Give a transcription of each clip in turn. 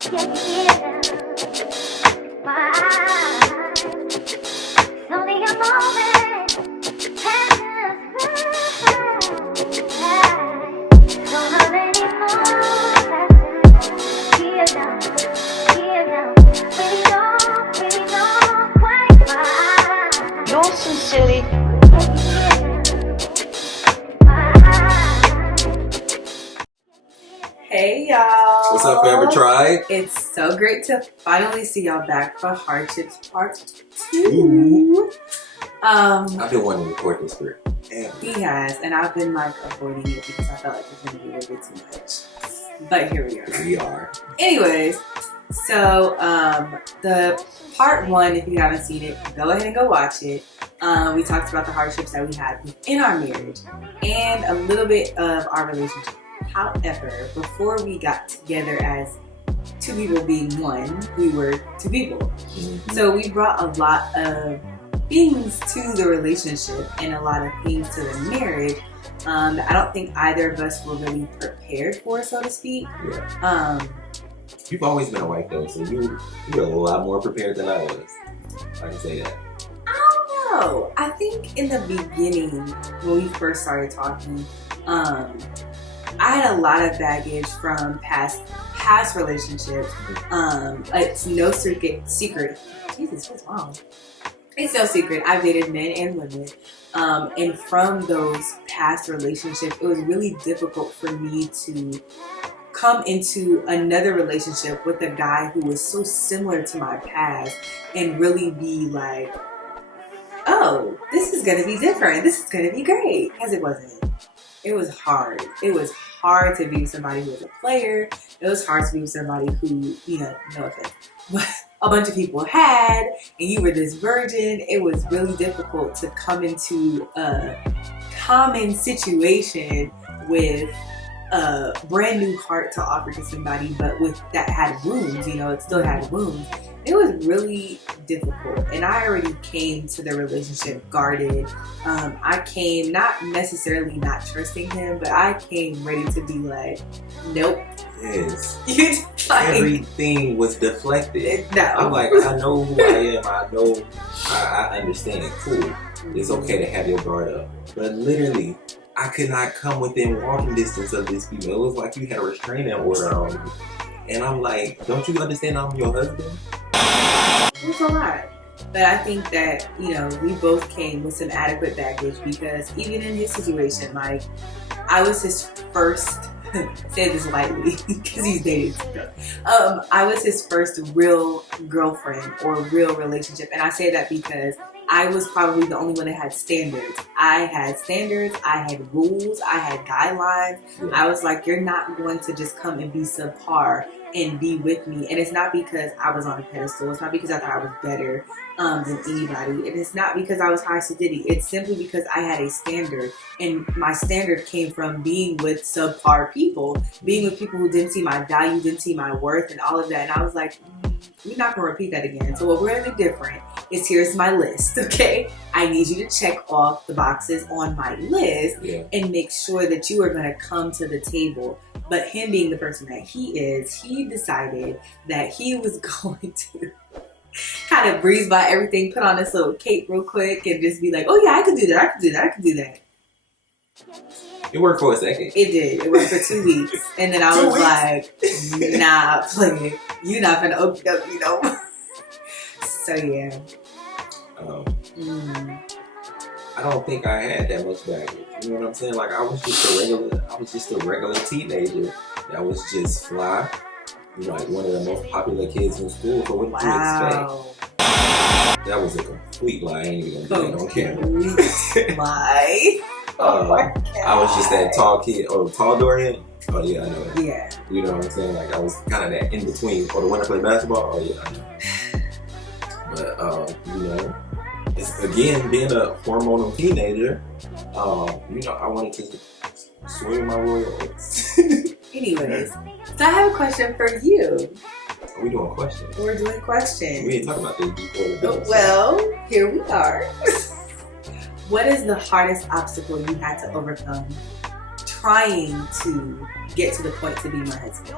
Dawson, silly. Hey y'all! What's up, Forever Tribe? It's so great to finally see y'all back for Hardships Part 2. I've been wanting to record this for He has, and I've been like avoiding it because I felt like it's gonna be a little bit too much. But here we are. We are. Anyways, so the Part 1, if you haven't seen it, go ahead and go watch it. We talked about the hardships that we had within our marriage and a little bit of our relationship. However, before we got together as two people being one, we were two people. Mm-hmm. So we brought a lot of things to the relationship and a lot of things to the marriage that I don't think either of us were really prepared for, so to speak. Yeah. You've always been a wife though, so you're a lot more prepared than I was. I can say that. I don't know. I think in the beginning, when we first started talking, I had a lot of baggage from past relationships. It's no secret. Jesus, what's wrong? It's no secret. I've dated men and women. And from those past relationships, it was really difficult for me to come into another relationship with a guy who was so similar to my past and really be like, oh, this is going to be different. This is going to be great. Because it wasn't. It was hard. It was hard to be with somebody who was a player. It was hard to be with somebody who, no offense, but a bunch of people had, and you were this virgin. It was really difficult to come into a common situation with a brand new heart to offer to somebody, but with that had wounds, it still had wounds. It was really difficult, and I already came to the relationship guarded. I came not necessarily not trusting him, but I came ready to be like, nope. Yes. Like, everything was deflected. No. I'm like, I know who I am. I know. I understand it. Cool. It's okay to have your guard up, but literally, I could not come within walking distance of this female. It was like you had a restraining order on me. And I'm like, don't you understand I'm your husband? It was a lot. But I think that, we both came with some adequate baggage because even in his situation, like, I was his first, say this lightly because he's dated some girls. I was his first real girlfriend or real relationship. And I say that because I was probably the only one that had standards. I had standards, I had rules, I had guidelines. Yeah. I was like, you're not going to just come and be subpar and be with me. And it's not because I was on a pedestal. It's not because I thought I was better than anybody. And it's not because I was high sedity. It's simply because I had a standard. And my standard came from being with subpar people, being with people who didn't see my value, didn't see my worth, and all of that. And I was like, we're not going to repeat that again. So what we're going to do different is here's my list, okay? I need you to check off the boxes on my list and make sure that you are going to come to the table. But him being the person that he is, he decided that he was going to kind of breeze by everything, put on this little cape real quick, and just be like, oh yeah, I could do that, I could do that, I could do that. It worked for a second. It did. It worked for 2 weeks. And then I was like, nah, play it. You're not gonna open up, So yeah. I don't think I had that much baggage. You know what I'm saying? Like I was just a regular teenager that was just fly. Like one of the most popular kids in school. So what did you expect? That was a complete lie. I ain't even gonna do it on camera. Lie. I was just that tall kid. Oh, tall Dorian? Oh yeah, I know that. Yeah. You know what I'm saying? Like I was kind of that in between. Or the one that played basketball? Oh yeah, I know. But it's, again, being a hormonal teenager, I wanted to swing my royal oats. Anyways, so I have a question for you. Are we doing questions? We're doing questions. We ain't talking about this before the video. Well, here we are. What is the hardest obstacle you had to overcome trying to get to the point to be my husband?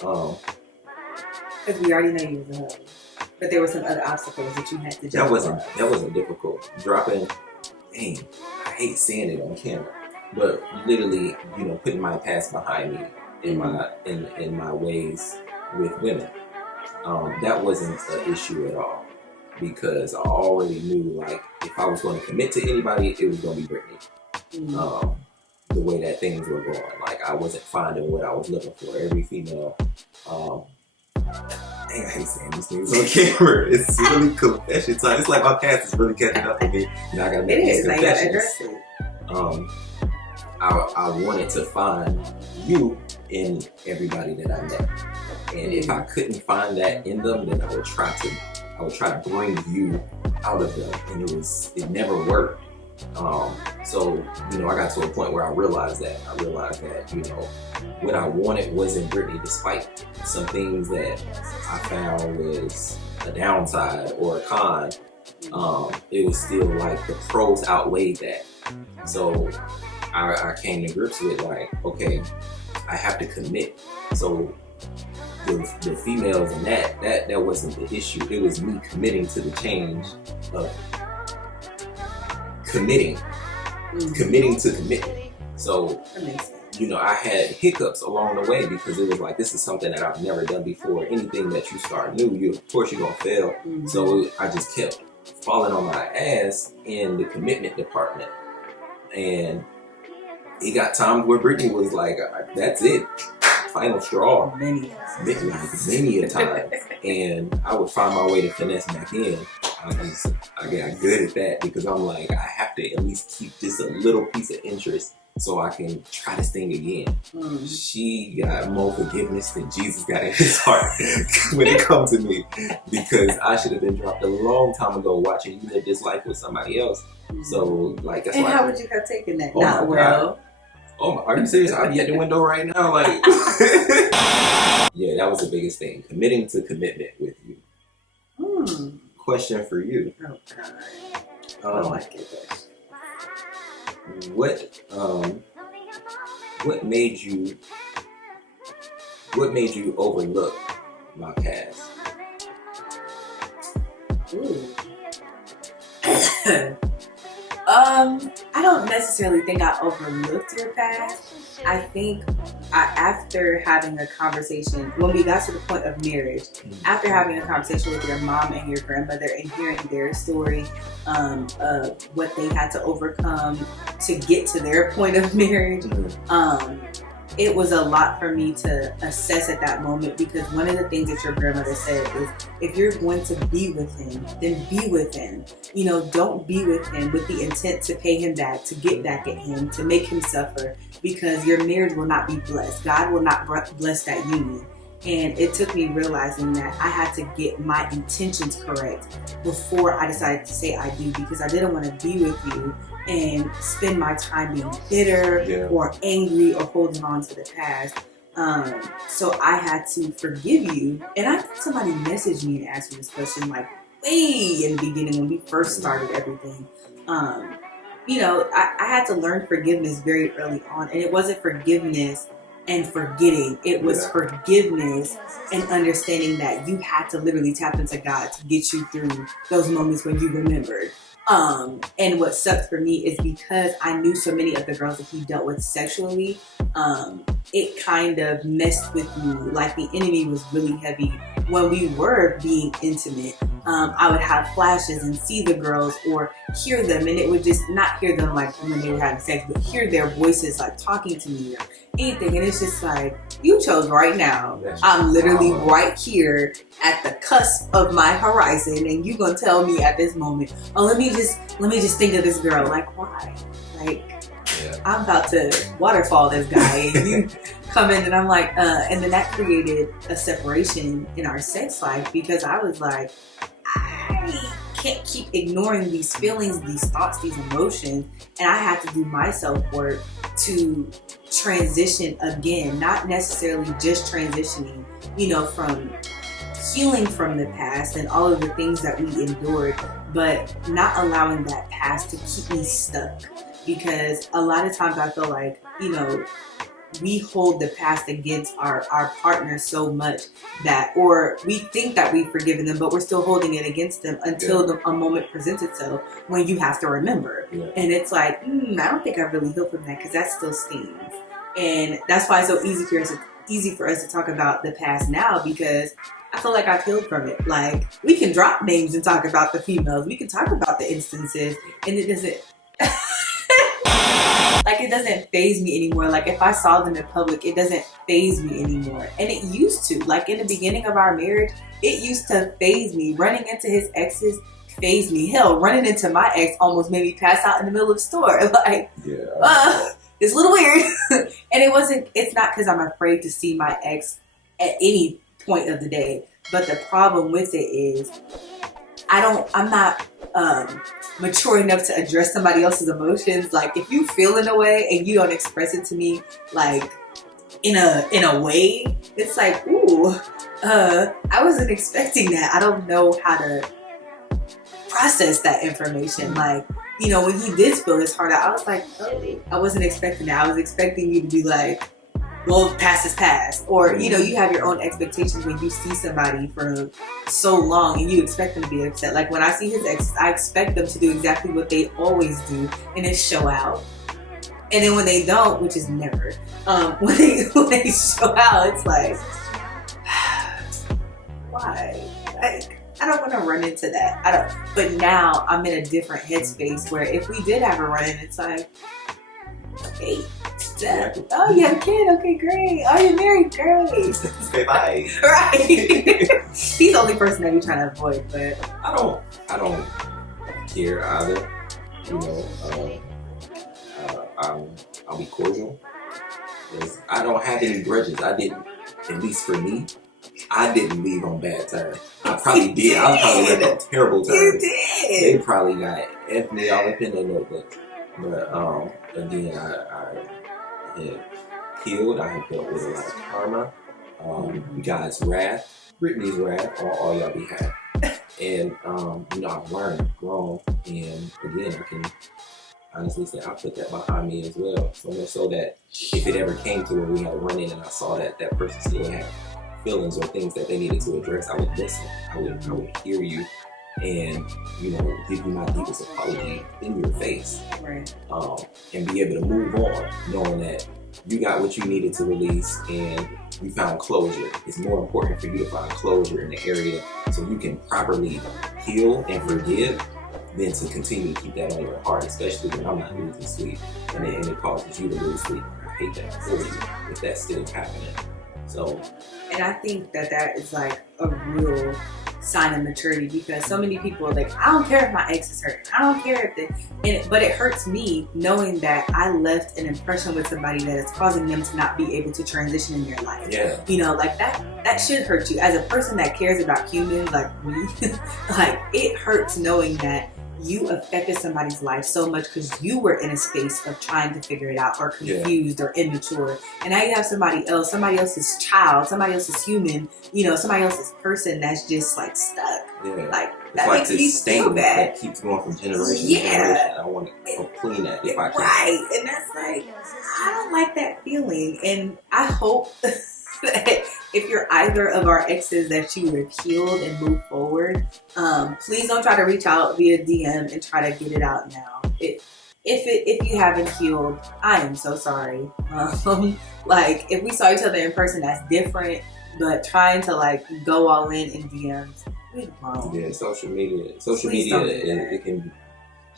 Because we already know you was a hoe. But there were some other obstacles that you had to jump that wasn't difficult. Dropping, dang, I hate saying it on camera, but literally, putting my past behind me in my ways with women. That wasn't an issue at all, because I already knew, like, if I was going to commit to anybody, it was going to be Britnee. The way that things were going, like, I wasn't finding what I was looking for. Every female, dang, I hate saying these things on camera. It's really confession time. It's like my past is really catching up to me. Now I gotta make these confessions. I wanted to find you in everybody that I met, and if I couldn't find that in them, then I would try to bring you out of them, and it never worked. So I got to a point where I realized that what I wanted wasn't Britney, despite some things that I found was a downside or a con. It was still like the pros outweighed that. So I came to grips with, like, okay, I have to commit. So the females and that wasn't the issue. It was me committing to the change of committing to commitment. So I had hiccups along the way, because it was like, this is something that I've never done before. Anything that you start new, of course you're gonna fail. So I just kept falling on my ass in the commitment department, and it got times where Britney was like, that's it, final straw, many a time. And I would find my way to finesse back in. I got good at that, because I'm like, I have to at least keep just a little piece of interest so I can try this thing again. She got more forgiveness than Jesus got in his heart when it comes to me, because I should have been dropped a long time ago watching you live this life with somebody else. So, like, that's why. How would you have taken that? Oh, not well. Oh, are you serious? I'd be at the window right now, like. Yeah, that was the biggest thing. Committing to commitment with you. Question for you. Oh God. I like it. What made you overlook my past? I don't necessarily think I overlooked your past. I think after having a conversation, when we got to the point of marriage, after having a conversation with your mom and your grandmother and hearing their story of what they had to overcome to get to their point of marriage, it was a lot for me to assess at that moment, because one of the things that your grandmother said is, if you're going to be with him, then be with him. Don't be with him with the intent to pay him back, to get back at him, to make him suffer, because your marriage will not be blessed. God will not bless that union. And it took me realizing that I had to get my intentions correct before I decided to say I do, because I didn't want to be with you and spend my time being bitter or angry or holding on to the past. So I had to forgive you. And I think somebody messaged me and asked me this question, like, way in the beginning when we first started everything. I had to learn forgiveness very early on. And it wasn't forgiveness and forgetting. It was forgiveness and understanding that you had to literally tap into God to get you through those moments when you remembered. And what sucked for me is, because I knew so many of the girls that he dealt with sexually, it kind of messed with me. Like, the enemy was really heavy when we were being intimate. I would have flashes and see the girls or hear them, and it would just not hear them like when they were having sex, but hear their voices like talking to me or anything. And it's just like, you chose right now. I'm literally right here at the cusp of my horizon, and you gonna tell me at this moment, oh, let me just think of this girl. Like, why? Like, I'm about to waterfall this guy, and you come in, and I'm like, and then that created a separation in our sex life, because I was like, I can't keep ignoring these feelings, these thoughts, these emotions, and I had to do my self-work to transition again, not necessarily just transitioning, from healing from the past and all of the things that we endured, but not allowing that past to keep me stuck. Because a lot of times I feel like, we hold the past against our partners so much that, or we think that we've forgiven them, but we're still holding it against them until a moment presents itself when you have to remember. And it's like, I don't think I really healed from that because that still stings. And that's why it's so easy for us to talk about the past now, because I feel like I've healed from it. Like, we can drop names and talk about the females. We can talk about the instances, and it doesn't, like, it doesn't faze me anymore. Like, if I saw them in public, it doesn't faze me anymore. And it used to. Like, in the beginning of our marriage, it used to faze me. Running into his exes fazed me. Hell, running into my ex almost made me pass out in the middle of the store. Like, it's a little weird. And it's not because I'm afraid to see my ex at any point of the day. But the problem with it is I'm not mature enough to address somebody else's emotions. Like, if you feel in a way and you don't express it to me, like, in a way, it's like, ooh, I wasn't expecting that. I don't know how to process that information. Like, you know, when he did spill his heart out, I was like, oh, I wasn't expecting that. I was expecting you to be like, well, past is past. Or, you know, you have your own expectations when you see somebody for so long and you expect them to be upset. Like, when I see his exes, I expect them to do exactly what they always do, and it's show out. And then when they don't, which is never, when they show out, it's like, why? Like, I don't want to run into that. But now I'm in a different headspace where if we did have a run, it's like, hey, oh, you have a kid? Okay, great. Oh, you're married? Great. Okay, bye. Right. He's the only person that you're trying to avoid, but I don't care either. You know, I'll be cordial. I don't have any grudges. I didn't, at least for me, I didn't leave on bad terms. I probably did. I probably left on terrible terms. You did. They probably got F me all up in their notebook. But again, I had healed. I had dealt with a lot of karma. You guys' wrath, Britnee's wrath on all y'all behalf. And you know, I've learned, grown, and again, I can honestly say I put that behind me as well. So much so that if it ever came to where we had a run in and I saw that that person still had feelings or things that they needed to address, I would listen. I would hear you and, you know, give you my deepest apology in your face. Right. And be able to move on knowing that you got what you needed to release and you found closure. It's more important for you to find closure in the area so you can properly heal and forgive than to continue to keep that on your heart, especially when I'm not losing sleep and it causes you to lose sleep. I hate that for you if that's still happening. So, and I think that is like a real sign of maturity, because so many people are like, I don't care if my ex is hurt. I don't care if but it hurts me knowing that I left an impression with somebody that is causing them to not be able to transition in their life. yeah. You know, like that should hurt you as a person that cares about humans like me. Like, it hurts knowing that you affected somebody's life so much because you were in a space of trying to figure it out, or confused or immature. And now you have somebody else's child, somebody else's human, you know, somebody else's person that's just like stuck. Yeah. Like, It's that like makes me this feel stain bad. that keeps going from generation to Yeah. generation. I want to clean that if I can. Right. And that's like, I don't like that feeling. And I hope that if you're either of our exes that you have healed and moved forward, please don't try to reach out via DM and try to get it out now. If you haven't healed, I am so sorry. Like, if we saw each other in person, that's different. But trying to like go all in DMs, we're wrong. Yeah, social media, Please don't do it can be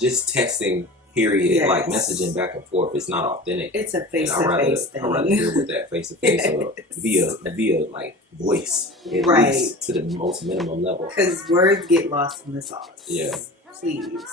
just texting. Period. Yes. Like messaging back and forth. It's not authentic. It's a And face-to-face I'd rather thing. deal with that face to face or via like voice, at Right. least to the most minimum level. Because words get lost in the sauce. Yeah. Please.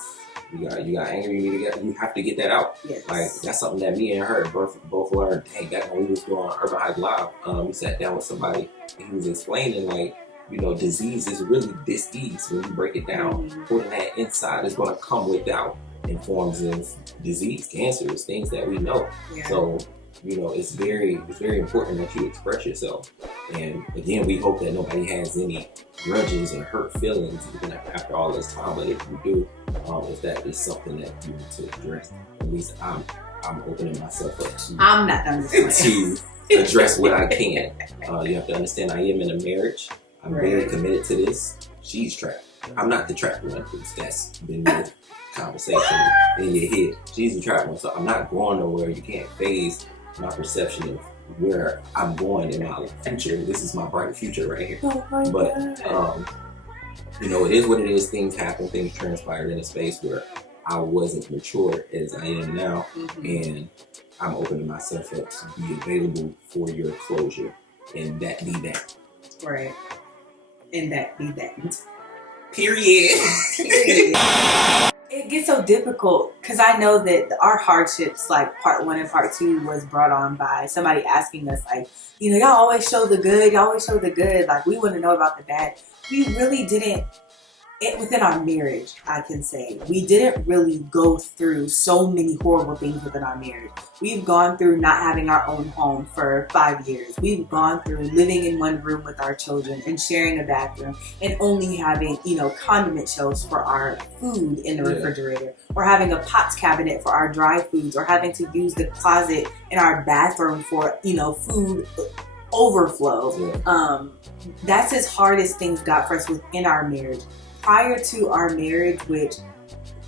You got angry. You have to get that out. Yes. Like, that's something that me and her both learned. Dang, back when we was doing Urban Hype Live, we sat down with somebody and he was explaining, like, you know, disease is really dis-ease when you break it down. Mhm. Putting that inside is going to come without in forms of disease, cancers, things that we know. Yeah. So, you know, it's very important that you express yourself. And again, we hope that nobody has any grudges and hurt feelings even after all this time. But if you do, if that is something that you need to address, at least I'm opening myself up to. I'm not done this to address what I can. You have to understand I am in a marriage. I'm very committed to this. She's trapped. I'm not the trapped one because that's been the conversation in your head. She's the trapped one. So I'm not going nowhere. You can't phase my perception of where I'm going in my future. This is my bright future right here. Oh my God. You know, it is what it is. Things happen. Things transpired in a space where I wasn't mature as I am now. And I'm opening myself up to be available for your closure. And that be that. Right. And that be that. Period. Period. It gets so difficult because I know that our hardships, like part 1 and part 2, was brought on by somebody asking us, like, you know, y'all always show the good. Y'all always show the good. Like, we want to know about the bad. We really didn't. Within our marriage, I can say, we didn't really go through so many horrible things within our marriage. We've gone through not having our own home for 5 years. We've gone through living in one room with our children and sharing a bathroom and only having, you know, condiment shelves for our food in the refrigerator, or having a pots cabinet for our dry foods, or having to use the closet in our bathroom for, you know, food overflow. That's as hard as things got for us within our marriage. Prior to our marriage, which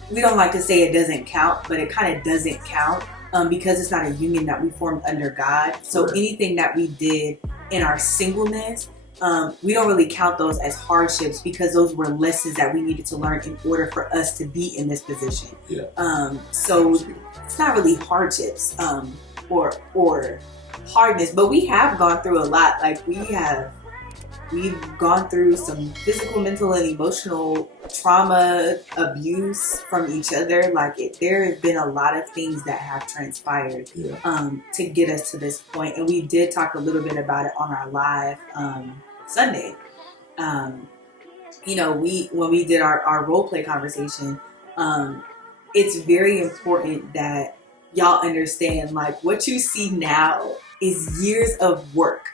we don't like to say it doesn't count, but it kind of doesn't count because it's not a union that we formed under God. So anything that we did in our singleness, we don't really count those as hardships because those were lessons that we needed to learn in order for us to be in this position. So it's not really hardships or hardness, but we have gone through a lot. Like we've gone through some physical, mental, and emotional trauma, abuse from each other. Like there have been a lot of things that have transpired to get us to this point. And we did talk a little bit about it on our live Sunday. You know, when we did our role play conversation, it's very important that y'all understand, like, what you see now is years of work.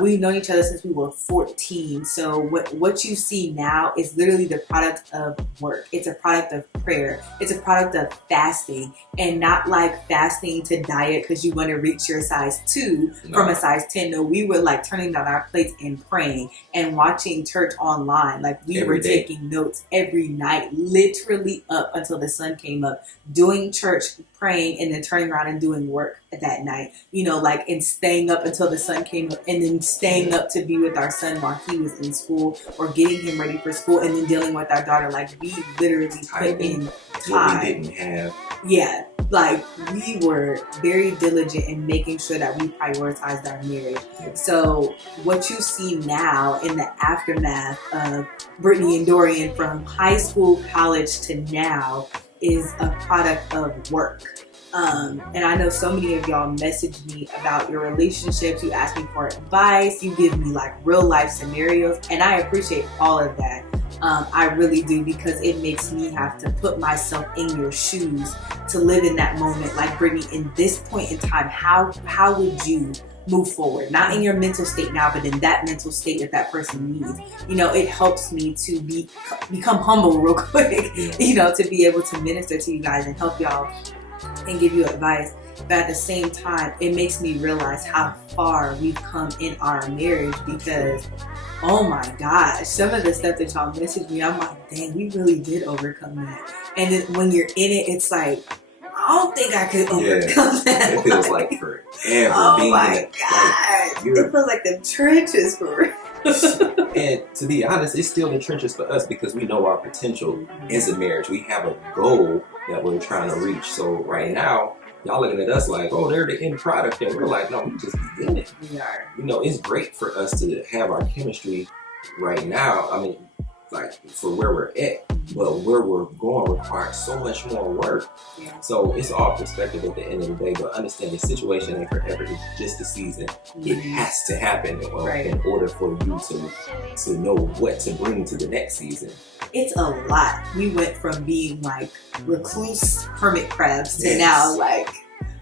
We've known each other since we were 14. So what you see now is literally the product of work. It's a product of prayer. It's a product of fasting, and not like fasting to diet because you want to reach your size 2 from a size 10. No, we were like turning down our plates and praying and watching church online. Like we were taking notes every night, literally up until the sun came up, doing church, praying, and then turning around and doing work that night, you know, like, and staying up until the sun came up, and then staying up to be with our son while he was in school, or getting him ready for school, and then dealing with our daughter. Like we literally put in time. What we didn't have. Yeah, like we were very diligent in making sure that we prioritized our marriage. So what you see now in the aftermath of Britnee and Dorian from high school, college to now is a product of work. And I know so many of y'all message me about your relationships. You ask me for advice. You give me like real life scenarios. And I appreciate all of that. I really do, because it makes me have to put myself in your shoes to live in that moment. Like, Britnee, in this point in time, how would you move forward? Not in your mental state now, but in that mental state that that person needs. You know, it helps me to become humble real quick, you know, to be able to minister to you guys and help y'all and give you advice. But at the same time, it makes me realize how far we've come in our marriage, because oh my gosh, some of the stuff that y'all message me, I'm like, dang, we really did overcome that. And then when you're in it, it's like, I don't think I could overcome that. It feels like forever. Oh my God. It feels like the trenches for real. And to be honest, it's still the trenches for us, because we know our potential as a marriage. We have a goal that we're trying to reach. So right now, y'all looking at us like, oh, they're the end product. And we're like, no, we just beginning. We are. You know, it's great for us to have our chemistry right now. I mean, like, for where we're at. But where we're going requires so much more work. Yeah. So it's all perspective at the end of the day. But understand, the situation ain't forever. It's just a season. It has to happen in order for you to know what to bring to the next season. It's a lot. We went from being like recluse hermit crabs to now like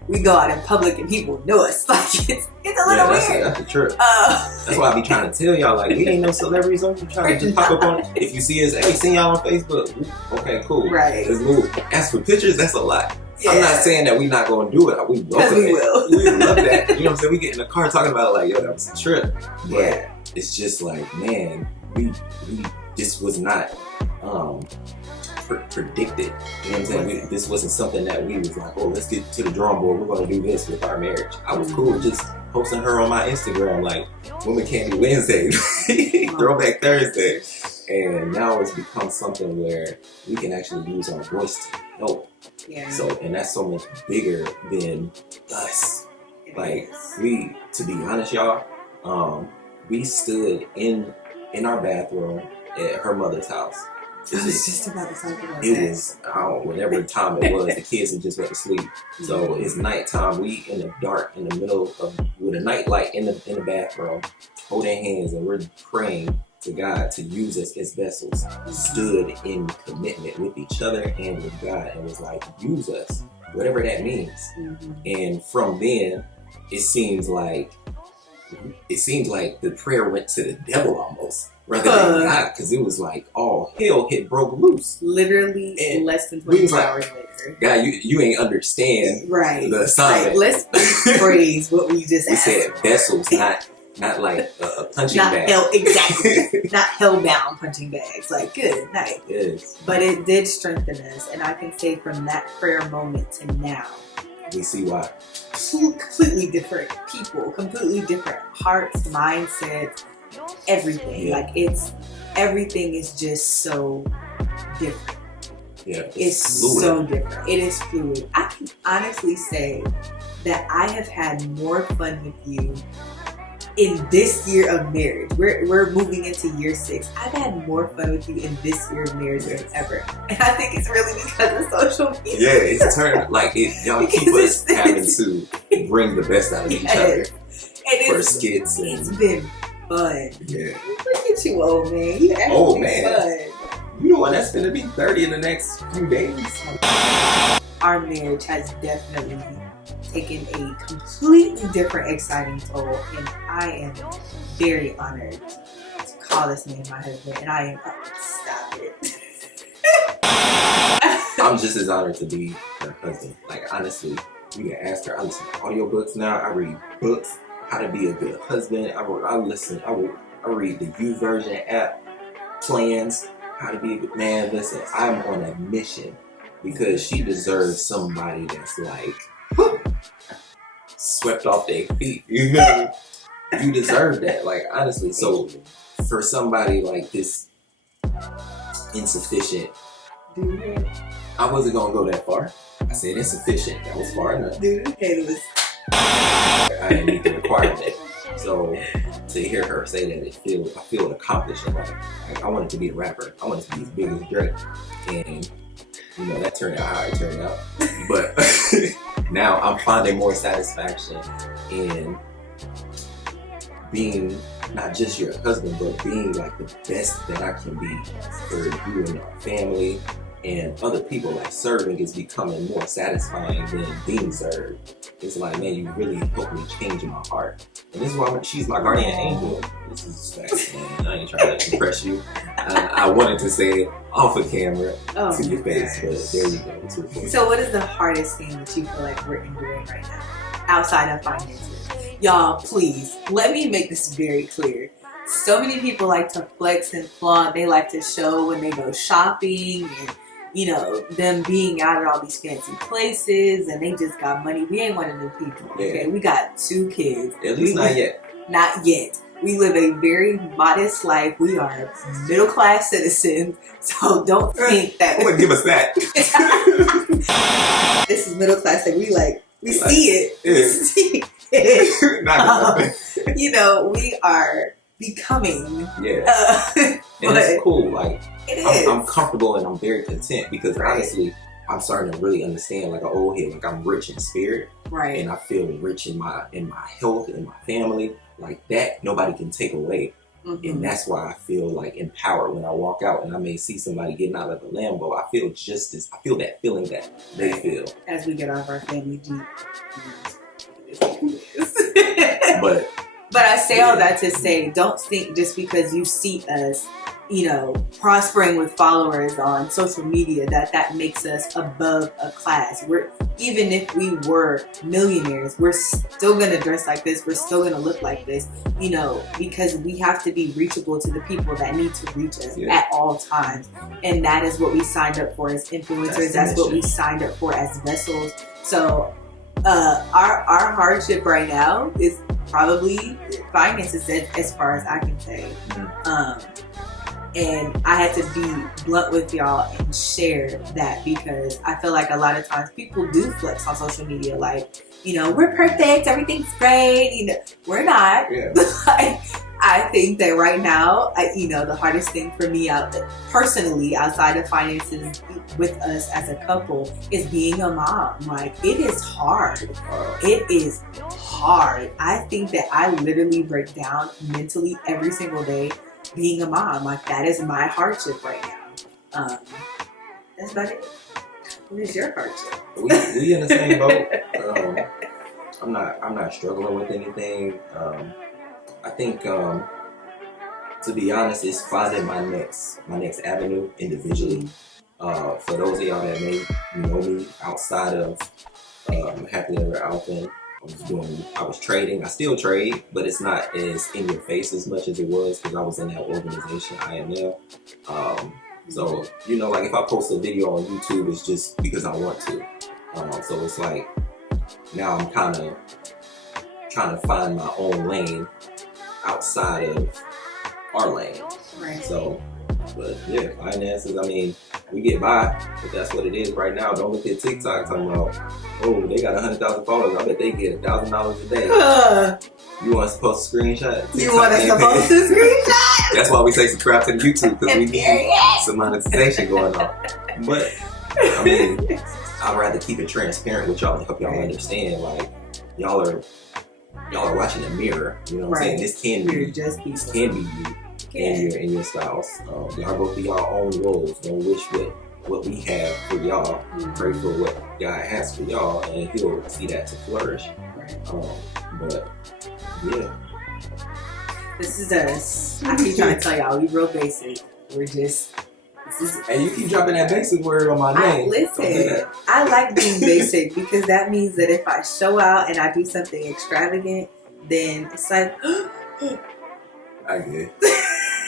we go out in public and people know us. Like it's a little weird. That's the truth. That's why I be trying to tell y'all, like, we ain't no celebrities. Don't be trying to just pop up on it. If you see us, hey, see y'all on Facebook. Okay, cool. Right. Let's move. As for pictures, that's a lot. I'm not saying that we're not going to do it. We welcome we it. will. We love that. You know what I'm saying? We get in the car talking about it like, yo, that was a trip. But Yeah. it's just like, man, we this was not predicted. You know what I'm saying? This wasn't something that we was like, oh, let's get to the drawing board. We're going to do this with our marriage. I was cool just posting her on my Instagram like Women Candy Wednesday, Throwback Thursday. And now it's become something where we can actually use our voice to help. Yeah. So, and that's so much bigger than us. Like, we, to be honest, y'all, we stood in our bathroom at her mother's house. I was just about to talk about that. It was, whatever time it was, the kids had just went to sleep. So it's nighttime. We in the dark, in the middle of, with a night light in the bathroom, holding hands, and we're praying to God to use us as vessels. Stood in commitment with each other and with God, and was like, use us, whatever that means. And from then, it seems like the prayer went to the devil almost, rather than God, because it was like all hell had broke loose. Literally, and less than 24 hours later. God, you ain't understand the assignment. Like, let's rephrase what we just asked. We said vessels, not like a punching bag. Exactly. Not hell-bound punching bags. Like, good night. Yes. But it did strengthen us, and I can say from that prayer moment to now, we see why. Completely different people, completely different hearts, mindsets, everything. Yeah. Like, everything is just so different. Yeah, it's fluid. So different. It is fluid. I can honestly say that I have had more fun with you in this year of marriage. We're moving into year 6. I've had more fun with you in this year of marriage than ever. And I think it's really because of social media. Yeah, it's turned like it. Y'all keep us having to bring the best out of each other for skits. And, it's been fun. Yeah. Look at you, old man. You actually fun. You know what? That's gonna be 30 in the next few days. Our marriage has definitely taken a completely different, exciting toll, and I am very honored to call this man my husband, and I am stop it. I'm just as honored to be her husband. Like, honestly, you can ask her. I listen to audiobooks now. I read books, how to be a good husband. I read the U version app plans, how to be a good man. Listen, I'm on a mission because she deserves somebody that's like swept off their feet. You know, you deserve that. Like, honestly. So for somebody like this insufficient, I wasn't gonna go that far. I said insufficient. That was far enough. I didn't meet the requirement. So to hear her say that, I feel accomplished. Like I wanted to be a rapper. I wanted to be as big as Drake, and you know that turned out how it turned out. But now I'm finding more satisfaction in being not just your husband, but being like the best that I can be for you and our family and other people. Like, serving is becoming more satisfying than being served. It's like, man, you really helped me change my heart. And this is why she's my guardian angel. This is facts, man. I ain't trying to impress you. I wanted to say it off of camera to your face, but there you go. So what is the hardest thing that you feel like we're enduring right now, outside of finances? Y'all, please, let me make this very clear. So many people like to flex and flaunt. They like to show when they go shopping and, you know, them being out at all these fancy places and they just got money. We ain't one of them people, okay? Yeah. We got 2 kids. At least not yet. Not yet. We live a very modest life. We are middle-class citizens, so don't think that... Who would give us that? This is middle-class, like, we see it. Yeah. We see it. You know, we are becoming... Yeah. And it's cool, like... It I'm comfortable and I'm very content because honestly, I'm starting to really understand like an old head. Like, I'm rich in spirit, right? And I feel rich in my health, in my family. Like, that nobody can take away, and that's why I feel like empowered when I walk out and I may see somebody getting out of the Lambo. I feel that feeling that they feel as we get out of our family Jeep. But I say all that to say, don't think just because you see us prospering with followers on social media, that makes us above a class. Even if we were millionaires, we're still gonna dress like this, we're still gonna look like this, because we have to be reachable to the people that need to reach us at all times. And that is what we signed up for as influencers. That's what we signed up for as vessels. So our hardship right now is probably finances, as far as I can say. And I had to be blunt with y'all and share that, because I feel like a lot of times people do flex on social media like, we're perfect, everything's great. We're not. Yeah. Like, I think that right now, the hardest thing for me personally, outside of finances with us as a couple, is being a mom. Like, it is hard. It is hard. I think that I literally break down mentally every single day being a mom. Like, that is my hardship right now. That's about it. What is your hardship? We in the same boat. I'm not struggling with anything. I think, to be honest, it's finding my next avenue individually. For those of y'all that may know me outside of Happily Ever Alphin, I was trading. I still trade, but it's not as in your face as much as it was because I was in that organization, INL. So, like if I post a video on YouTube, it's just because I want to. So it's like, now I'm kind of trying to find my own lane outside of our lane. Right. So, but yeah, finances, I mean, we get by, but that's what it is right now. Don't look at TikTok talking about, oh, they got 100,000 followers. I bet they get $1,000 a day. You want us to post a screenshot? You want us to post a screenshot? That's why we say subscribe to the YouTube, because we need some monetization going on. But, I mean, I'd rather keep it transparent with y'all and help y'all understand, like, y'all are watching a mirror. You know what I'm saying? This can be you and your spouse. Y'all go through y'all own roles. Don't wish what we have for y'all. Pray for what God has for y'all, and He'll see that to flourish. But yeah, this is us. I keep trying to tell y'all, we real basic. We're just. And you keep dropping that basic word on my name. Listen, I like being basic because that means that if I show out and I do something extravagant, then it's like. I get it.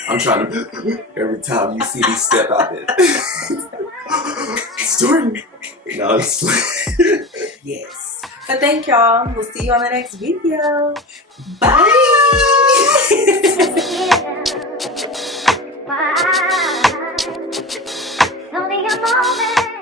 I'm trying to, every time you see me step out there. Story. No, yes. But thank y'all. We'll see you on the next video. Bye. Only a moment.